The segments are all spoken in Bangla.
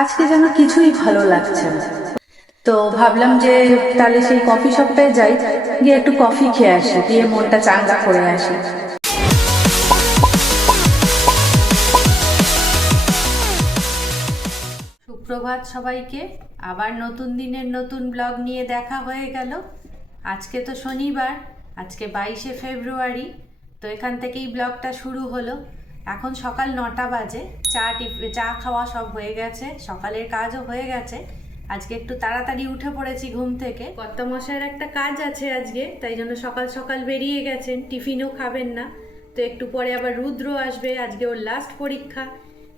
আজকে যেন কিছুই ভালো লাগছে না। তো ভাবলাম যে তাহলে সেই কফি শপটায় যাই, গিয়ে একটু কফি খেয়ে আসি, দিয়ে মনটা চাঙ্গা করে আসি। সুপ্রভাত সবাইকে। আবার নতুন দিনের নতুন ব্লগ নিয়ে দেখা হয়ে গেল। আজকে তো শনিবার, আজকে 22শে ফেব্রুয়ারি। তো এখান থেকেই ব্লগটা শুরু হলো। এখন সকাল 9টা বাজে। চা খাওয়া সব হয়ে গেছে, সকালের কাজও হয়ে গেছে। আজকে একটু তাড়াতাড়ি উঠে পড়েছি ঘুম থেকে। কর্তামশাইয়ের একটা কাজ আছে আজকে, তাই জন্য সকাল সকাল বেরিয়ে গেছেন, টিফিনও খাবেন না। তো একটু পরে আবার রুদ্র আসবে, আজকে ওর লাস্ট পরীক্ষা।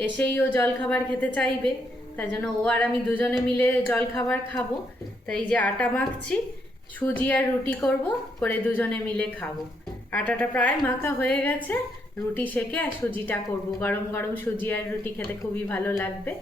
এসেই ও জল খাবার খেতে চাইবে, তাই জন্য ও আর আমি দুজনে মিলে জল খাবার খাবো। তাই যে আটা মাখছি, সুজি আর রুটি করব, করে দুজনে মিলে খাবো। আটাটা প্রায় মাখা হয়ে গেছে, রুটি সেকে আর সুজিটা করব। গরম গরম সুজি আর রুটি খেতে খুবই ভালো লাগবে।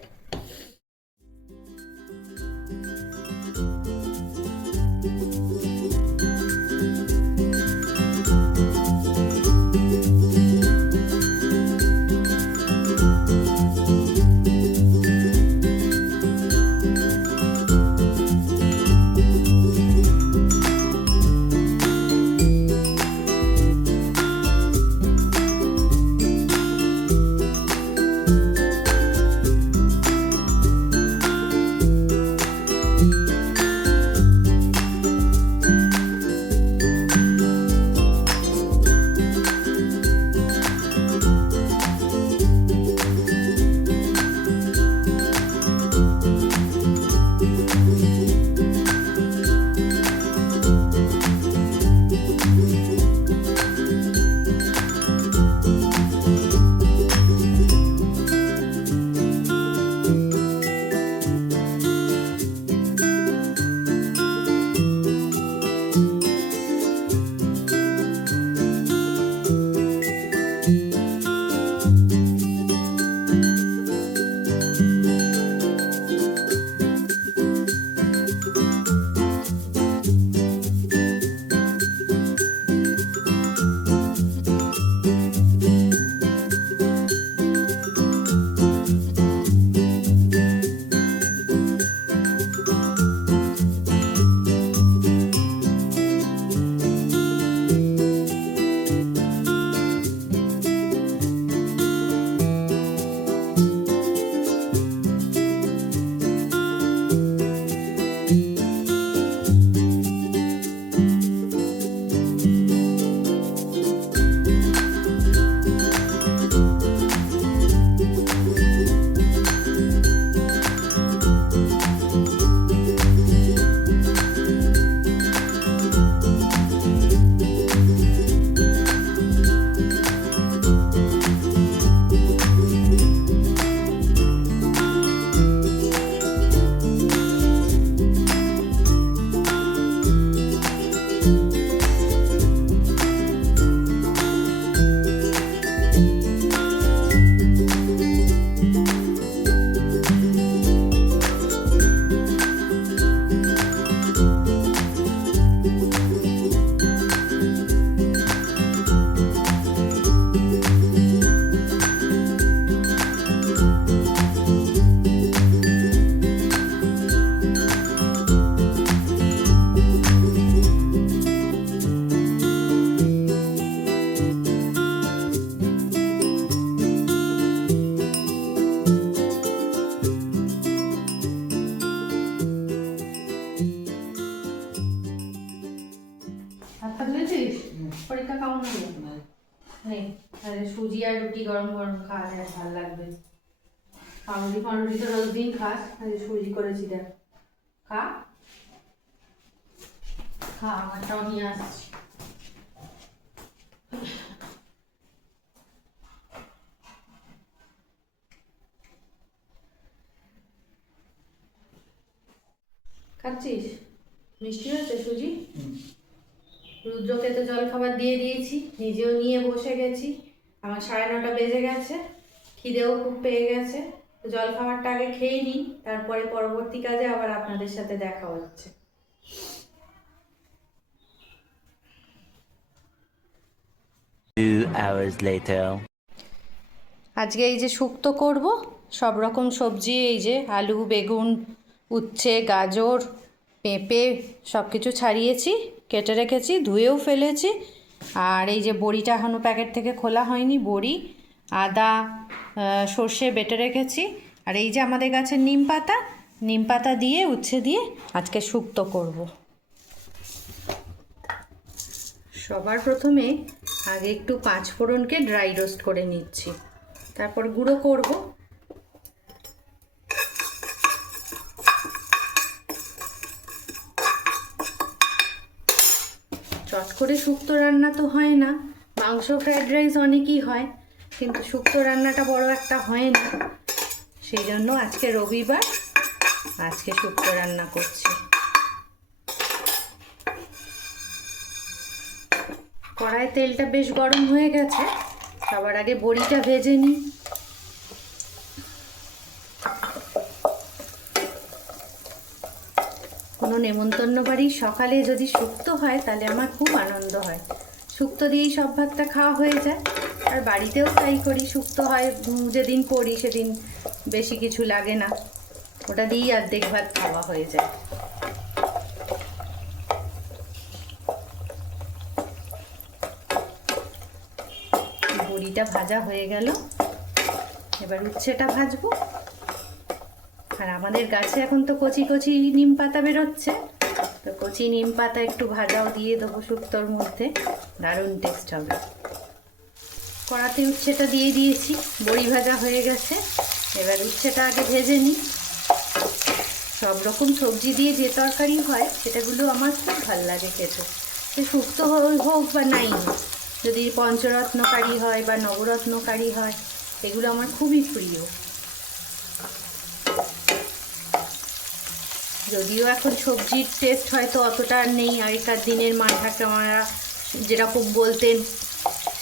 ভাতটা ধুয়েছিস? পরীক্ষা কেমন হলো? নেই, তাহলে সুজি আর রুটি গরম গরম খাওয়া যায়, ভালো লাগবে। পাউরুটি ফাউরুটি তো রোজ দিন খাস, তাহলে সুজি করেছি, দেখ খা খা, আমারটাও নিয়ে আসছি। খাচ্ছিস? মিষ্টি হয়েছে সুজি? রুদ্রকে তো জল খাবার দিয়ে দিয়েছি, নিজেও নিয়ে বসে গেছি। আমার 9:30 বেজে গেছে, খিদেও খুব পেয়ে গেছে। তো জল খাবারটা আগে খেয়ে নিই, তারপরে পরবর্তী কাজে আবার আপনাদের সাথে দেখা হচ্ছে। 2 hours later. আজকে এই যে শুক্তো করব, সব রকম সবজি, এই যে আলু, বেগুন, উচ্ছে, গাজর, পেঁপে সব কিছু ছাড়িয়েছি, কেটে রেখেছি, ধুয়েও ফেলেছি। আর এই যে বড়িটা এখনও প্যাকেট থেকে খোলা হয়নি, বড়ি, আদা, সর্ষে বেটে রেখেছি। আর এই যে আমাদের গাছের নিম পাতা দিয়ে উচ্ছে দিয়ে আজকে শুক্তো করব। সবার প্রথমে আগে একটু পাঁচফোড়নকে ড্রাই রোস্ট করে নিচ্ছি, তারপর গুঁড়ো করব। চট করে শুক্তো রান্না তো হয় না, মাংস ফ্রাইড রাইস অনেকই হয়, কিন্তু শুক্তো রান্নাটা বড় একটা হয় না। সেই জন্য আজকে রবিবার, আজকে শুক্তো রান্না করছি। কড়াই তেলটা বেশ গরম হয়ে গেছে, সবার আগে বড়িটা ভেজে নিই। কোনো নেমন্তন্ন বাড়ির সকালে যদি শুক্তো হয় তাহলে আমার খুব আনন্দ হয়। শুক্তো দিয়েই সব ভাতটা খাওয়া হয়ে যায়। আর বাড়িতেও তাই করি, শুক্তো হয় যেদিন করি সেদিন বেশি কিছু লাগে না, ওটা দিয়েই অর্ধেক ভাত খাওয়া হয়ে যায়। বড়িটা ভাজা হয়ে গেল, এবার উচ্ছেটা ভাজবো। আর আমাদের গাছে এখন তো কচি কচি নিম পাতা বেরোচ্ছে, তো কচি নিম পাতা একটু ভাজাও দিয়ে দেবো শুক্তোর মধ্যে, দারুণ টেস্ট হবে। কড়াতে উচ্ছেটা দিয়ে দিয়েছি, বড়ি ভাজা হয়ে গেছে। এবার উচ্ছেটা আগে ভেজে নিই। সব রকম সবজি দিয়ে যে তরকারি হয় সেটাগুলো আমার খুব ভালো লাগে খেতে, সে শুক্তো হোক বা নাই হোক। যদি পঞ্চরত্ন কারি হয় বা নবরত্ন কারি হয়, এগুলো আমার খুবই প্রিয়। যদিও এখন সবজির টেস্ট হয়তো অতটা আর নেই, আগেকার দিনের মা ঠাকুমারা যেরকম বলতেন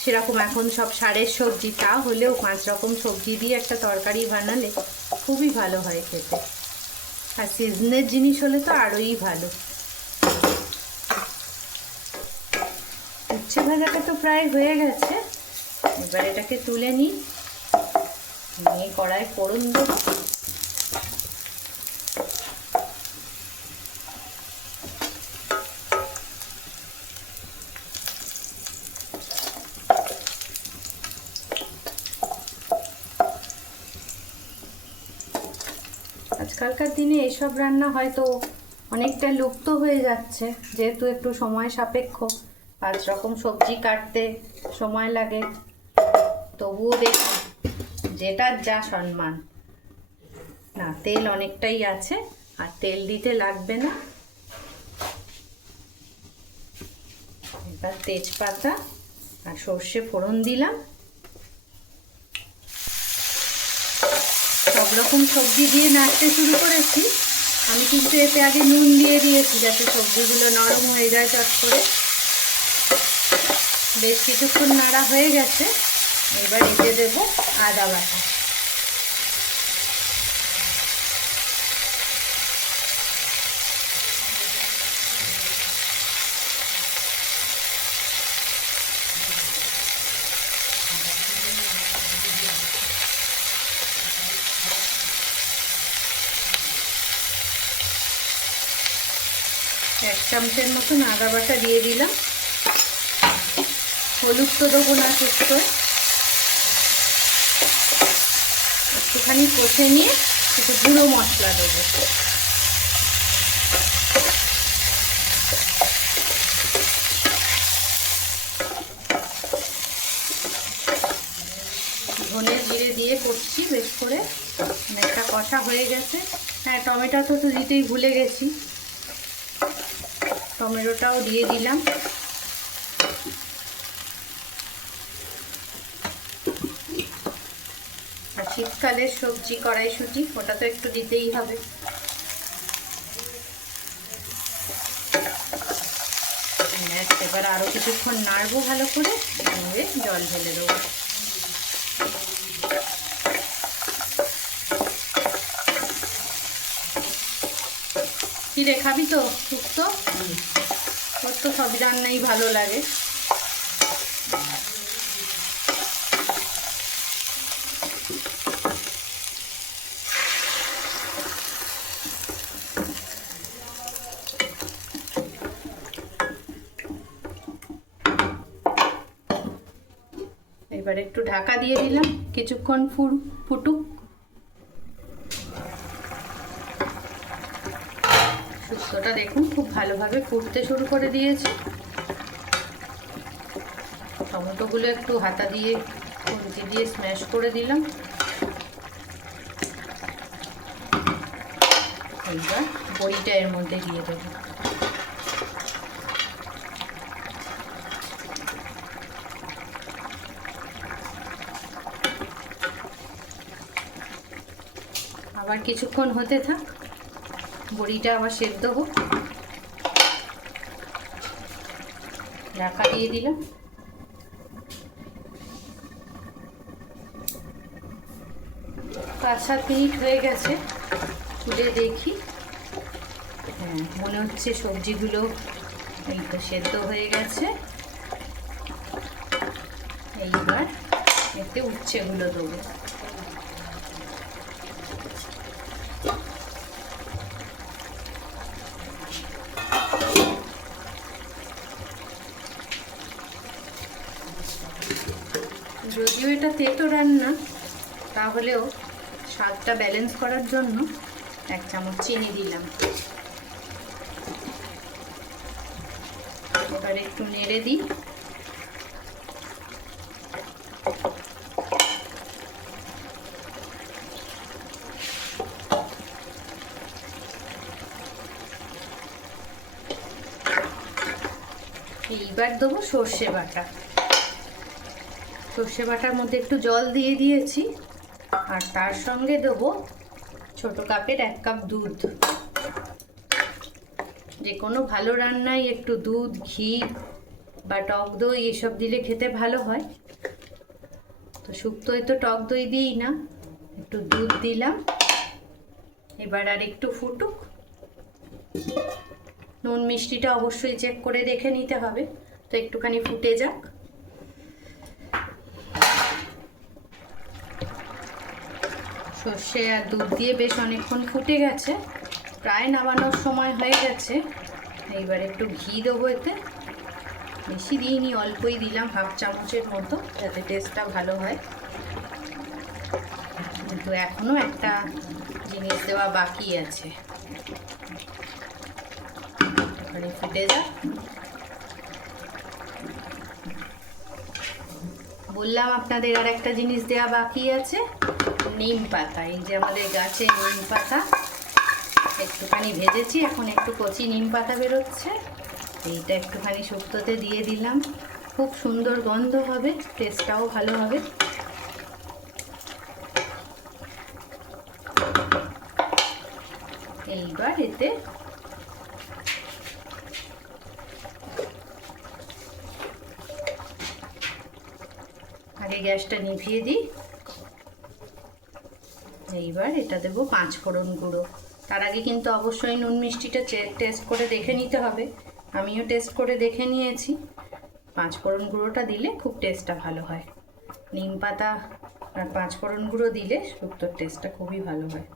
সেরকম এখন সব সারের সবজি, তা হলেও 5 রকম সবজি দিয়ে একটা তরকারি বানালে খুবই ভালো হয় খেতে। আর সিজনের জিনিস হলে তো আরোই ভালো। উচ্ছে ভাজাটা তো প্রায় হয়ে গেছে, এবার এটাকে তুলে নিই, নিয়ে কড়াই ফোড়ন দেবো। আজকালকার দিনে এসব রান্না হয়তো অনেকটা লুপ্ত হয়ে যাচ্ছে, যেহেতু একটু সময় সাপেক্ষ, 5 রকম সবজি কাটতে সময় লাগে। তবুও দেখুন যেটার যা সম্মান। না, তেল অনেকটাই আছে, আর তেল দিতে লাগবে না। এবার তেজপাতা আর সর্ষে ফোড়ন দিলাম। সব রকম সবজি দিয়ে নাড়তে শুরু করেছি। আমি কিন্তু এতে আগে নুন দিয়ে দিয়েছি, যাতে সবজিগুলো নরম হয়ে যায় চট করে। বেশ কিছুক্ষণ নাড়া হয়ে গেছে, এবার এতে দেব আদা বাটা। এক চামচের মতন আদা বাটা দিয়ে দিলাম। হলুদ তো দেবো না, শুক্তো একটুখানি কষে নিয়ে একটু গুঁড়ো মশলা দেবো। ধনে জিরে দিয়ে করছি বেশ করে, অনেকটা কষা হয়ে গেছে। হ্যাঁ, টমেটো তো দিতেই ভুলে গেছি, টমেটোটাও দিয়ে দিলাম। আর শীতকালের সবজি কড়াইশুঁটি, ওটা তো একটু দিতেই হবে। এবার আরো কিছুক্ষণ নাড়বো ভালো করে, নিয়ে জল ঢেলে দেবো। কি রে, খাবি তো শুক্তো? তোর তো সব রান্নাই ভালো লাগে। এবার একটু ঢাকা দিয়ে দিলাম, কিছুক্ষণ ফুটুক। শুক্তোটা দেখুন খুব ভালোভাবে ফুটতে শুরু করে দিয়েছে। টমেটোগুলো একটু হাতা দিয়ে কঞ্চি দিয়ে স্ম্যাশ করে দিলাম। এইবার বড়িটা এর মধ্যে দিয়ে দেবো। আবার কিছুক্ষণ হতে থাক, বড়িটা আবার সেদ্ধ হোক। ঢাকা দিয়ে দিলাম। 5-7 মিনিট হয়ে গেছে, খুলে দেখি। হ্যাঁ, মনে হচ্ছে সবজিগুলো এই তো সেদ্ধ হয়ে গেছে। এইবার এতে উচ্ছেগুলো দেবো। যদিও এটা তেতো রান্না, তাহলেও স্বাদটা ব্যালেন্স করার জন্য 1 চামচ চিনি দিলাম। এবার একটু নেড়ে দিই। এইবার দেবো সর্ষে বাটা। সর্ষে বাটার মধ্যে একটু জল দিয়ে দিয়েছি, আর তার সঙ্গে দেবো ছোট কাপের 1 কাপ দুধ। যে কোনো ভালো রান্নায় একটু দুধ, ঘি বা টক দই এসব দিলে খেতে ভালো হয়। তো শুক্তোয় তো টক দই দিই না, একটু দুধ দিলাম। এবার আর একটু ফুটুক। নুন মিষ্টিটা অবশ্যই চেক করে দেখে নিতে হবে, তো একটুখানি ফুটে যাক। সর্ষে আর দুধ দিয়ে বেশ অনেকক্ষণ ফুটে গেছে, প্রায় নামানোর সময় হয়ে গেছে। এইবার একটু ঘি দেবো এতে। বেশি দিইনি, অল্পই দিলাম, 1/2 চামচের মতো, যাতে টেস্টটা ভালো হয়। কিন্তু এখনো একটা জিনিস দেওয়া বাকি আছে, ওখানে ফুটে যাক। বললাম আপনাদের আর একটা জিনিস দেওয়া বাকি আছে, নিম পাতা। এই যে আমাদের গাছে নিম পাতা একটুখানি ভেজেছি, এখন একটু কচি নিম পাতা বেরোচ্ছে। এইটা একটুখানি শুক্তোতে দিয়ে দিলাম, খুব সুন্দর গন্ধ হবে, টেস্টটাও ভালো হবে। এইবার এতে আগে গ্যাসটা নিভিয়ে দিই। এইবার এটা দেবো 5 ফোড়ন গুঁড়ো। তার আগে কিন্তু অবশ্যই নুন মিষ্টিটা টেস্ট করে দেখে নিতে হবে। আমিও টেস্ট করে দেখে নিয়েছি। 5 ফোড়ন গুঁড়োটা দিলে খুব টেস্টটা ভালো হয়। নিম পাতা আর 5 ফোড়ন গুঁড়ো দিলে শুক্তোর টেস্টটা খুবই ভালো হয়।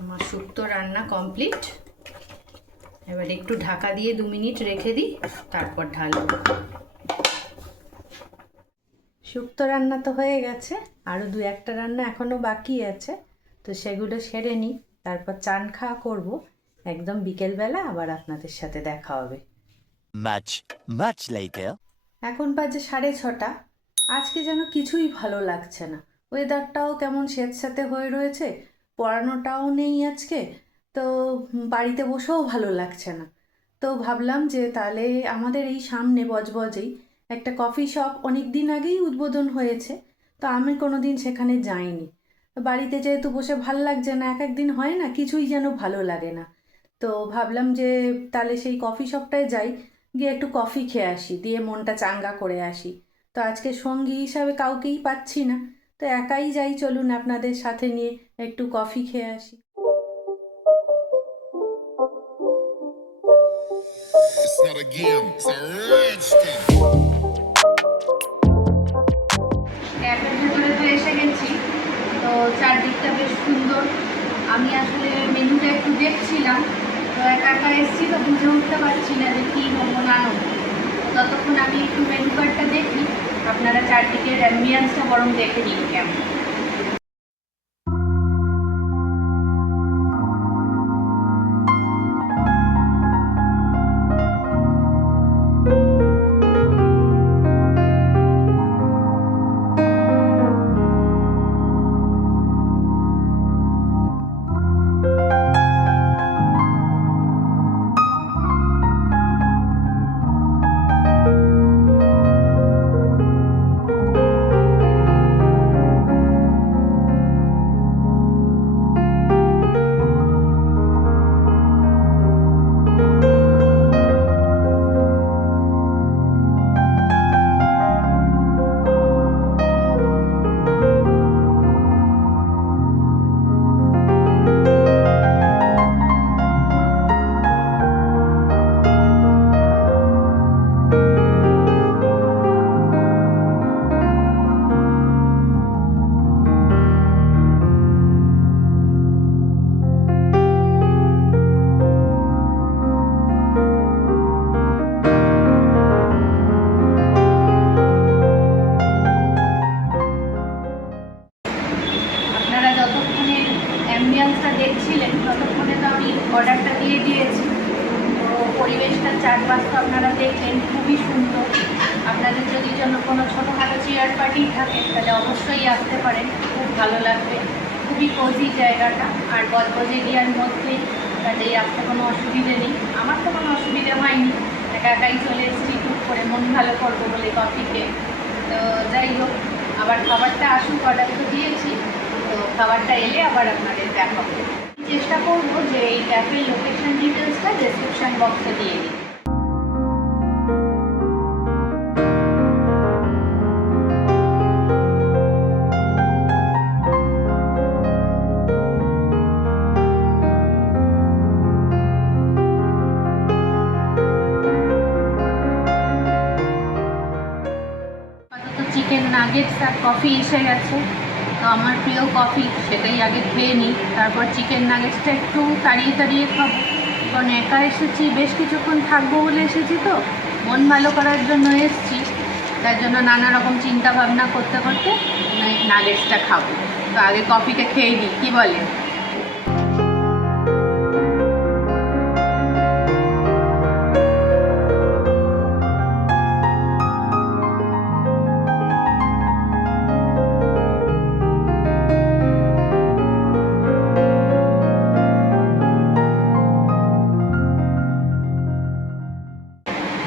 আমার শুক্তো রান্না কমপ্লিট। এবার একটু ঢাকা দিয়ে 2 মিনিট রেখে দিই, তারপর ঢালবো। শুক্তো রান্না তো হয়ে গেছে, আরও 2-1টা রান্না এখনও বাকি আছে, তো সেগুলো সেরে নিই, তারপর চান খাওয়া করবো। একদম বিকেলবেলা আবার আপনাদের সাথে দেখা হবে। Much later. এখন বাজে 6:30। আজকে যেন কিছুই ভালো লাগছে না, ওয়েদারটাও কেমন স্যাঁতস্যাঁতে হয়ে রয়েছে, পড়ানোটাও নেই আজকে, তো বাড়িতে বসেও ভালো লাগছে না। তো ভাবলাম যে তাহলে আমাদের এই সামনে বজবজেই একটা কফি শপ অনেক দিন আগেই উদ্বোধন হয়েছে, তো আমি কোনো দিন সেখানে যাইনি। বাড়িতে যেহেতু বসে ভাল লাগছে না, এক একদিন হয় না কিছুই যেন ভালো লাগে না, তো ভাবলাম যে তাহলে সেই কফি শপটায় যাই, গিয়ে একটু কফি খেয়ে আসি, দিয়ে মনটা চাঙ্গা করে আসি। তো আজকে সঙ্গী হিসাবে কাউকেই পাচ্ছি না, তো একাই যাই, চলুন আপনাদের সাথে নিয়ে একটু কফি খেয়ে আসি। It's not a game, it's a rich thing. ক্যাফের ভেতরে তো এসে গেছি, তো চারদিকটা বেশ সুন্দর। আমি আসলে মেনুটা একটু দেখছিলাম, তো একা একা এসেছি তো বুঝে উঠতে পারছি না যে কী নেবো না নেবো। ততক্ষণ আমি একটু মেনু কার্ডটা দেখি, আপনারা চারদিকের অ্যাম্বিয়েন্সটা বরং দেখে নিন কেমন। আপনারা যতক্ষণে অ্যাম্বিয়েন্সটা দেখছিলেন ততক্ষণে তো আমি অর্ডারটা দিয়ে দিয়েছি। তো পরিবেশটা চারপাশ তো আপনারা দেখলেন, খুবই সুন্দর। আপনাদের যদি জন্য কোনো ছোটোখাটো চেয়ার পার্টি থাকে তাহলে অবশ্যই আসতে পারেন, খুব ভালো লাগবে। খুবই কোজি জায়গাটা, আর বজবজ এরিয়ার মধ্যে, কাজেই আসতে কোনো অসুবিধে নেই। আমার তো কোনো অসুবিধে হয়নি, একা একাই চলে এসেছি টুক করে মন ভালো করবো বলে কফিকে। তো যাই হোক, আবার খাবারটা আসুক, অর্ডার তো দিয়েছি, তো খাবারটা এলে আবার আপনাদের দেখাবো। চেষ্টা করবো যে এই ক্যাফের লোকেশন ডিটেলসটা ডেসক্রিপশন বক্সে দিয়ে দিই। চিকেন নাগেটস আর কফি এসে গেছে। তো আমার প্রিয় কফি, সেটাই আগে খেয়ে নিই, তারপর চিকেন নাগেটসটা একটু তাড়িয়ে তাড়িয়ে খাবো। কারণ একা এসেছি, বেশ কিছুক্ষণ থাকবো বলে এসেছি, তো মন ভালো করার জন্য এসেছি। তার জন্য নানা রকম চিন্তা ভাবনা করতে করতে নাগেটসটা খাবো। তো আগে কফিটা খেয়ে নিই, কী বলেন?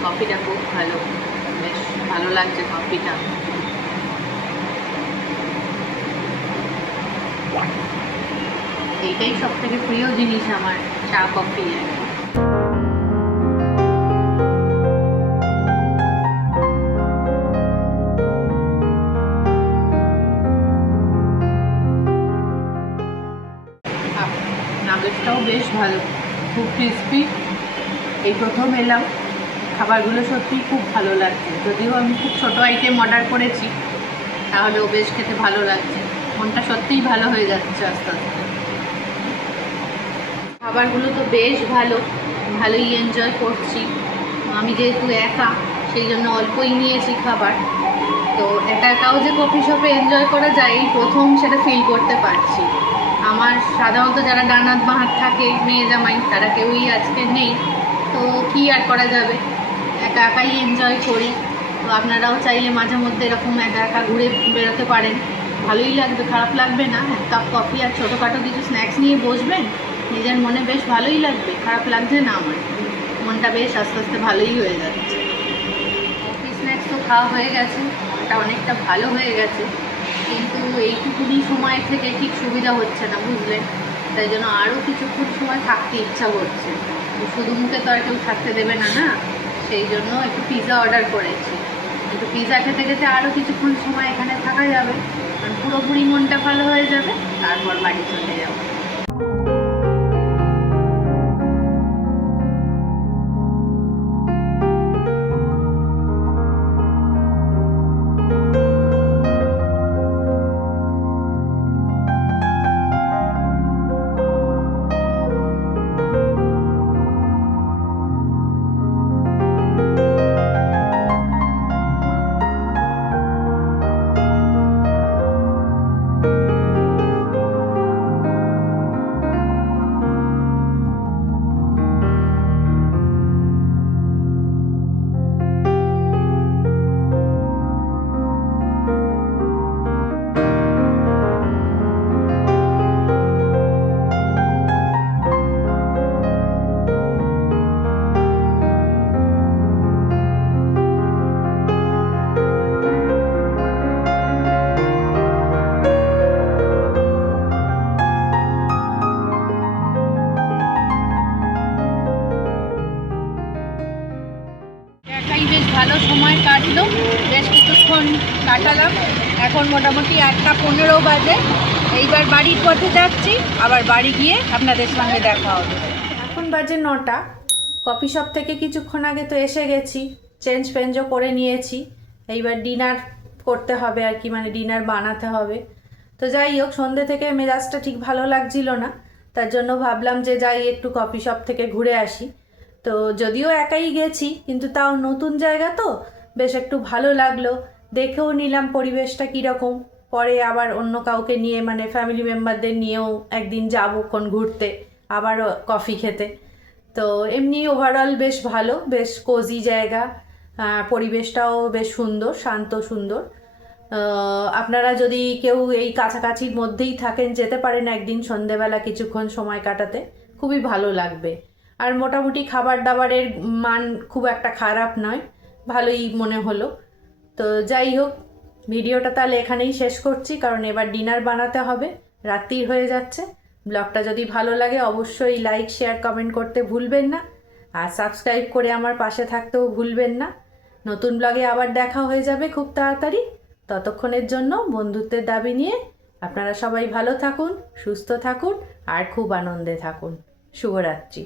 কফিটা খুব ভালো, বেশ ভালো লাগছে কফিটা। এইটাই সব থেকে প্রিয় জিনিস আমার, চা কফি। নাগেটসটাও বেশ ভালো, খুব ক্রিস্পি। এই প্রথম এলাম, খাবারগুলো সত্যিই খুব ভালো লাগছে। যদিও আমি খুব ছোটো আইটেম অর্ডার করেছি, তাহলেও বেশ খেতে ভালো লাগছে। মনটা সত্যিই ভালো হয়ে যাচ্ছে আস্তে আস্তে। খাবারগুলো তো বেশ ভালো, ভালোই এনজয় করছি। আমি যেহেতু একা, সেই জন্য অল্পই নিয়েছি খাবার। তো একা একাও যে কফি শপে এনজয় করা যায়, এই প্রথম সেটা ফিল করতে পারছি। আমার সাধারণত যারা ডানাত বাহাত থাকে মেয়ে জামাই, তারা কেউই আজকে নেই। তো কী আর করা যাবে, একা একাই এনজয় করি। তো আপনারাও চাইলে মাঝে মধ্যে এরকম একা একা ঘুরে বেরোতে পারেন, ভালোই লাগবে, খারাপ লাগবে না। এক কাপ কফি আর ছোটোখাটো কিছু স্ন্যাক্স নিয়ে বসবেন, নিজের মনে বেশ ভালোই লাগবে, খারাপ লাগছে না। আমার মনটা বেশ আস্তে আস্তে ভালোই হয়ে যাচ্ছে। কফি স্ন্যাক্স তো খাওয়া হয়ে গেছে, ওটা অনেকটা ভালো হয়ে গেছে, কিন্তু এইটুকুনি সময় থেকে ঠিক সুবিধা হচ্ছে না, বুঝলেন। তাই জন্য আরও কিছুক্ষণ সময় থাকতে ইচ্ছা করছে। শুধু মুখে তো আর কেউ থাকতে দেবে না, না? সেই জন্য একটু পিৎজা অর্ডার করেছি। একটু পিৎজা খেতে খেতে আরও কিছুক্ষণ সময় এখানে থাকা যাবে, কারণ পুরোপুরি মনটা ভালো হয়ে যাবে, তারপর বাড়ি চলে যাবো। এখন মোটামুটি 8:15 বাজে। এইবার বাড়ির পথে যাচ্ছি, আবার বাড়ি গিয়ে আপনাদের সঙ্গে দেখা হবে। এখন বাজে 9টা। কফি শপ থেকে কিছুক্ষণ আগে তো এসে গেছি, চেঞ্জ ফেঞ্জও করে নিয়েছি। এইবার ডিনার করতে হবে আর কি, মানে ডিনার বানাতে হবে। তো যাই হোক, সন্ধ্যে থেকে মেজাজটা ঠিক ভালো লাগছিল না, তার জন্য ভাবলাম যে যাই একটু কফি শপ থেকে ঘুরে আসি। তো যদিও একাই গেছি, কিন্তু তাও নতুন জায়গা তো বেশ একটু ভালো লাগলো। দেখেও নিলাম পরিবেশটা কীরকম। পরে আবার অন্য কাউকে নিয়ে, মানে ফ্যামিলি মেম্বারদের নিয়েও একদিন যাবো কোন ঘুরতে, আবার কফি খেতে। তো এমনি ওভারঅল বেশ ভালো, বেশ কোজি জায়গা। পরিবেশটাও বেশ সুন্দর, শান্ত সুন্দর। আপনারা যদি কেউ এই কাছাকাছির মধ্যেই থাকেন, যেতে পারেন একদিন সন্ধেবেলা কিছুক্ষণ সময় কাটাতে, খুবই ভালো লাগবে। আর মোটামুটি খাবার দাবারের মান খুব একটা খারাপ নয়, ভালোই মনে হলো। তো যাই হোক, ভিডিওটা তাহলে এখানেই শেষ করছি, কারণ এবার ডিনার বানাতে হবে, রাত্রির হয়ে যাচ্ছে। ব্লগটা যদি ভালো লাগে অবশ্যই লাইক শেয়ার কমেন্ট করতে ভুলবেন না, আর সাবস্ক্রাইব করে আমার পাশে থাকতেও ভুলবেন না। নতুন ব্লগে আবার দেখা হয়ে যাবে খুব তাড়াতাড়ি। ততক্ষণের জন্য বন্ধুত্বের দাবি নিয়ে আপনারা সবাই ভালো থাকুন, সুস্থ থাকুন, আর খুব আনন্দে থাকুন। শুভরাত্রি।